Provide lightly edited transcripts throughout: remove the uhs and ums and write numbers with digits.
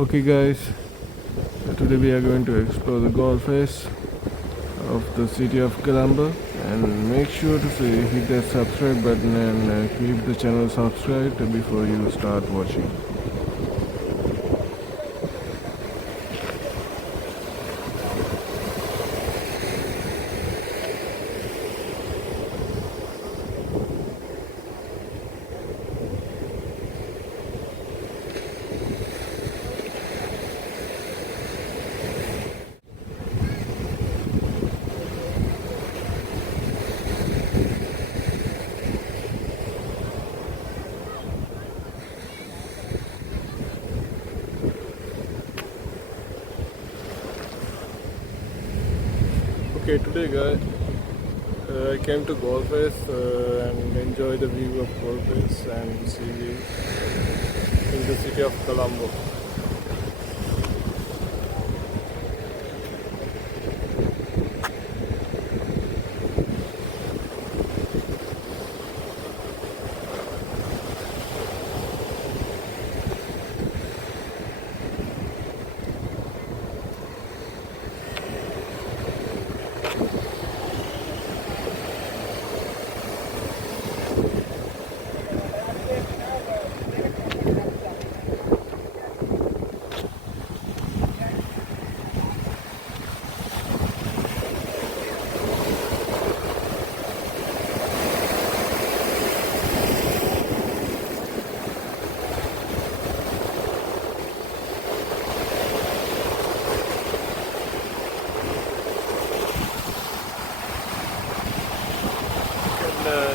Okay, guys, today we are going to explore the Galle Face of the city of Colombo, and make sure to hit that subscribe button and keep the channel subscribed before you start watching. Okay, today guys, I came to Galle Face and enjoy the view of Galle Face and sea view in the city of Colombo.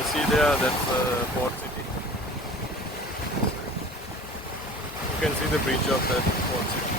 See there, that's port city. You can see the bridge of that port city.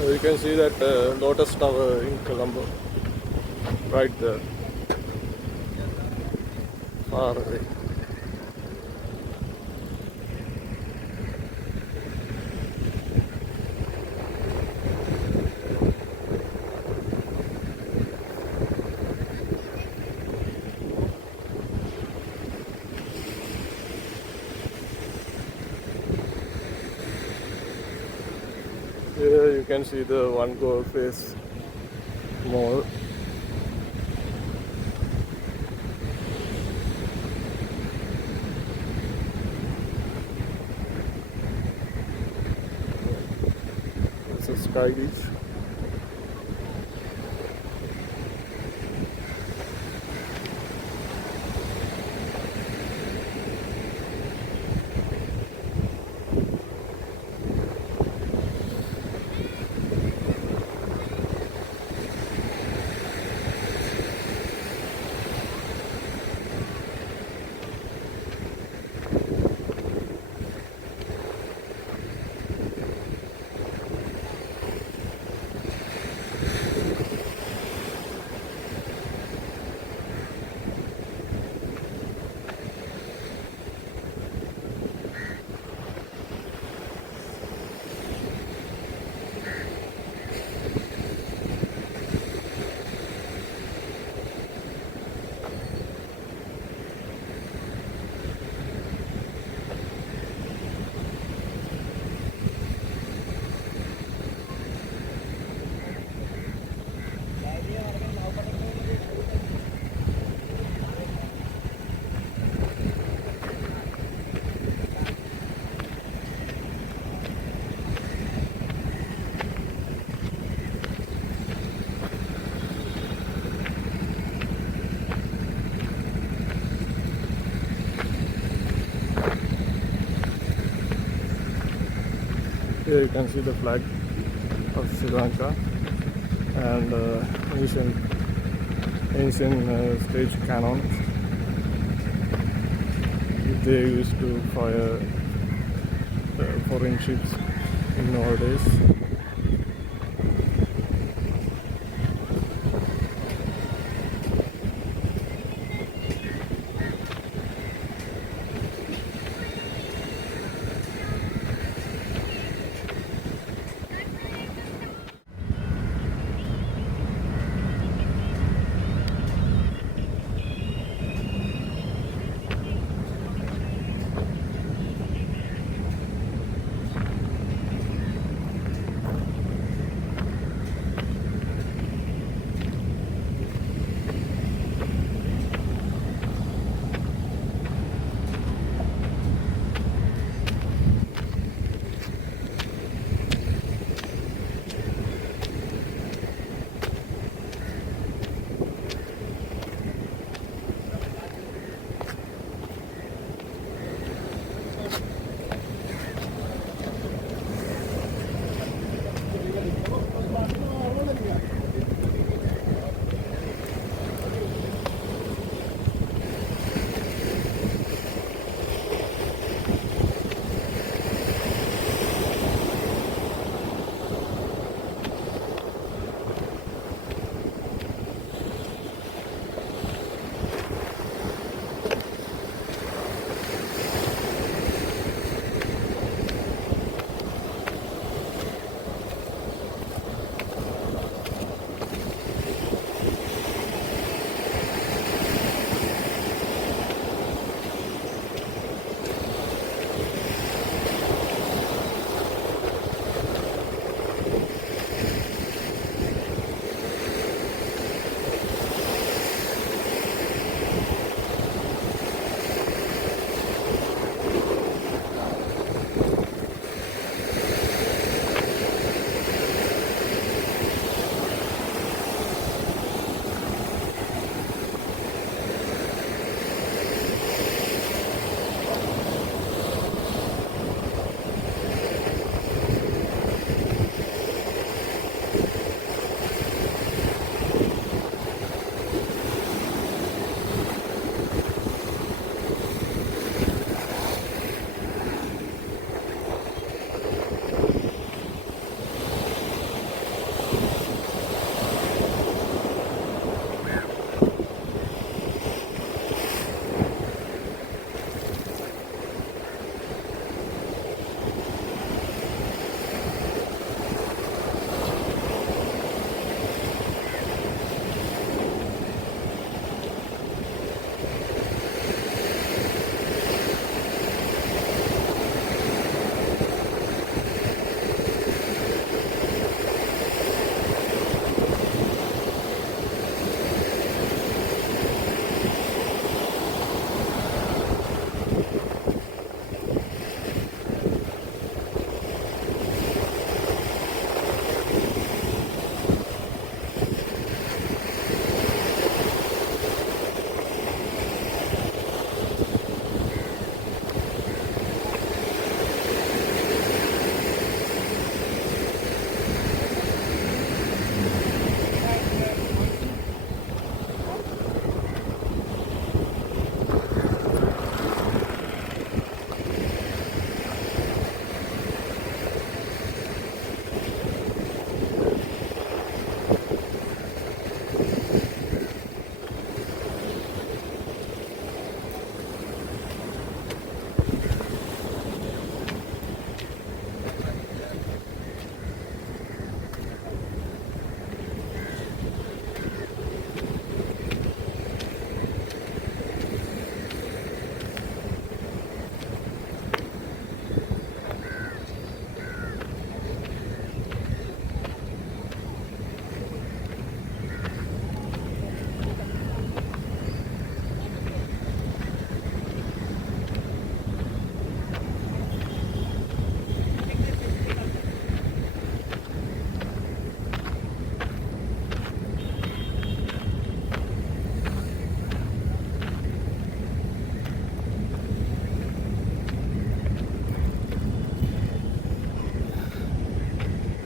You can see that Lotus Tower in Colombo, right there, far away. Here you can see the one Galle Face mall. It's a sky beach. Here you can see the flag of Sri Lanka and ancient stage cannons they used to fire foreign ships in nowadays.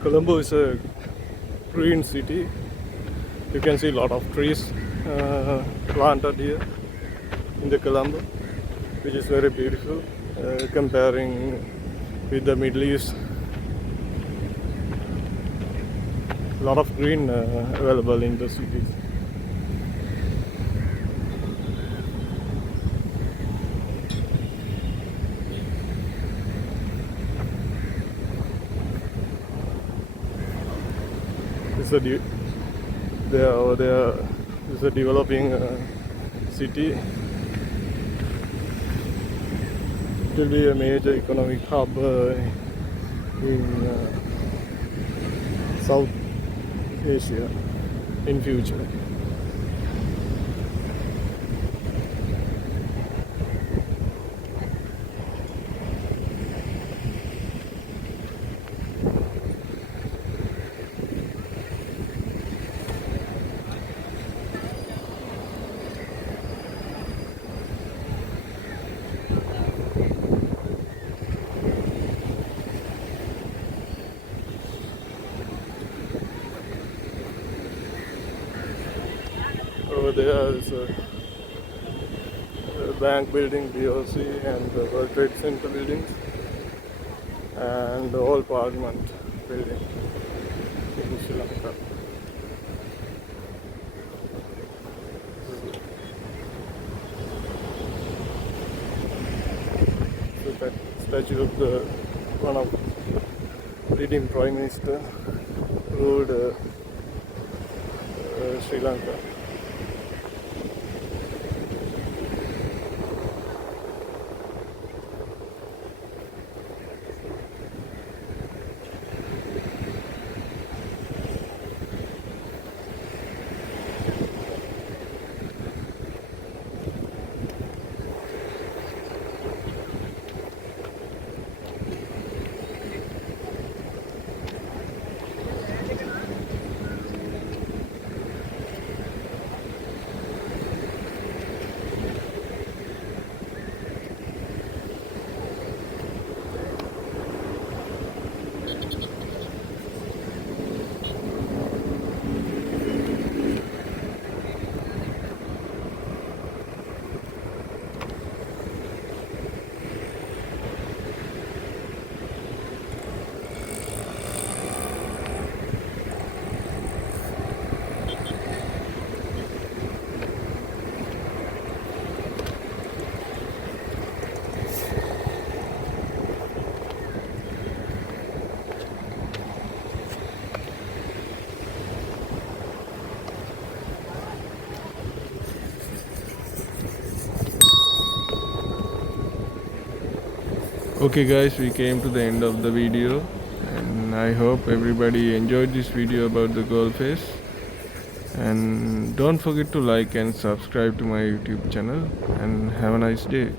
Colombo is a green city. You can see a lot of trees planted here in the Colombo, which is very beautiful comparing with the Middle East. A lot of green available in the cities. It's a it's a developing city. It will be a major economic hub in South Asia in future. Over there is a bank building, BOC, and the World Trade Center buildings, and the old Parliament building in Sri Lanka. So that statue of the one of leading Prime Minister ruled Sri Lanka. Okay guys, we came to the end of the video, and I hope everybody enjoyed this video about the Galle Face. And don't forget to like and subscribe to my YouTube channel, and have a nice day.